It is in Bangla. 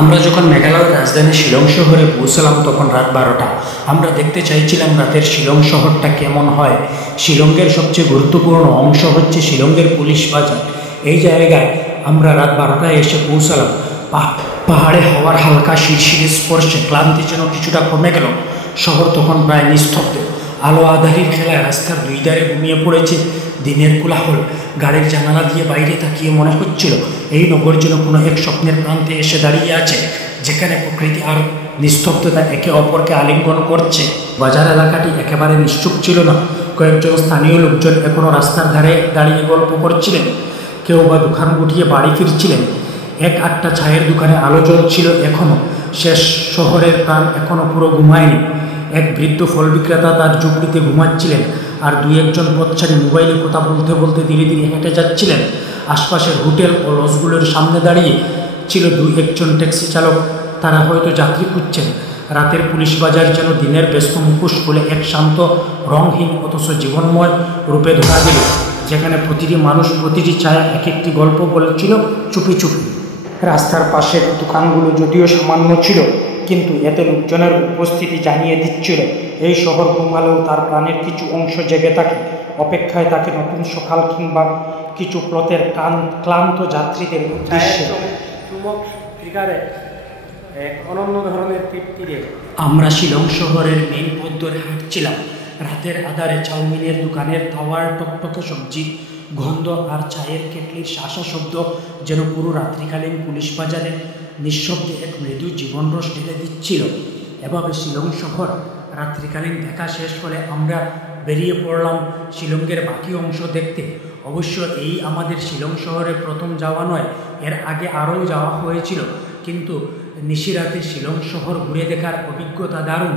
আমরা যখন মেঘালয়ের রাজধানী শিলং শহরে পৌঁছলাম তখন রাত 12টা। আমরা দেখতে চাইছিলাম রাতের শিলং শহরটা কেমন হয়। শিলংয়ের সবচেয়ে গুরুত্বপূর্ণ অংশ হচ্ছে শিলংয়ের পুলিশ বাজার। এই জায়গায় আমরা রাত 12টায় এসে পৌঁছালাম। পাহাড়ে হওয়ার হালকা শিরশিরের স্পর্শে ক্লান্তি যেন কিছুটা কমে গেল। শহর তখন প্রায় নিস্তব্ধ। আলো আঁধারির খেলায় রাস্তার দুই ধারে ঘুমিয়ে পড়েছে দিনের কোলাহল। গাড়ির জানালা দিয়ে বাইরে তাকিয়ে মনে হচ্ছিল এই নগর যেন কোনো এক স্বপ্নের প্রান্তে এসে দাঁড়িয়ে আছে, যেখানে প্রকৃতি আর নিস্তব্ধতা একে অপরকে আলিঙ্গন করছে। বাজার এলাকাটি একেবারে নিশ্চুপ ছিল না। কয়েকজন স্থানীয় লোকজন এখনও রাস্তার ধারে দাঁড়িয়ে গল্প করছিলেন, কেউ বা দোকান গুটিয়ে বাড়ি ফিরছিলেন। এক আটটা চায়ের দোকানে আলো জ্বলছিল এখনও। শেষ শহরের প্রাণ এখনও পুরো ঘুমায়নি। এক বৃদ্ধ ফল বিক্রেতা তার ঝুপড়িতে ঘুমাচ্ছিলেন, আর দুই একজন পথচারী মোবাইলে কথা বলতে বলতে ধীরে ধীরে হেঁটে যাচ্ছিলেন। আশপাশের হোটেল ও লজগুলোর সামনে দাঁড়িয়ে ছিল দুই একজন ট্যাক্সি চালক। তারা হয়তো যাত্রী খুঁজছেন। রাতের পুলিশ বাজার যেন দিনের ব্যস্ত মুখোশ খুলে এক শান্ত, রংহীন অথচ জীবনময় রূপে ধরা দিল, যেখানে প্রতিটি মানুষ, প্রতিটি ছায়া এক একটি গল্প বলছিল চুপি চুপি। রাস্তার পাশের দোকানগুলো যদিও সামান্য ছিল, কিন্তু এতে লোকজনের উপস্থিতি জানিয়ে দিচ্ছিল এই শহর ঘুমালেও তার প্রাণের কিছু অংশ জেগে থাকে, অপেক্ষায় থাকে নতুন সকাল কিংবা কিছু পথের ক্লান্ত যাত্রীদের উদ্দেশ্যে। এক অনন্য ধরনের তৃপ্তি দেয়। আমরা শিলং শহরের মেইন পথ ধরে হাঁটছিলাম। রাতের আধারে চাউমিনের দোকানের তাওয়ার টকটকে সবজি গন্ধ আর চায়ের কেটলির শাঁসা শব্দ যেন পুরো রাত্রিকালীন পুলিশ বাজারে নিঃশব্দে এক মৃদু জীবনরস ঢেলে দিচ্ছিল। এভাবে শিলং শহর রাত্রিকালীন দেখা শেষ হলে আমরা বেরিয়ে পড়লাম শিলংয়ের বাকি অংশ দেখতে। অবশ্য এই আমাদের শিলং শহরে প্রথম যাওয়া নয়, এর আগে আরও যাওয়া হয়েছিল, কিন্তু নিশিরাতে শিলং শহর ঘুরে দেখার অভিজ্ঞতা দারুণ।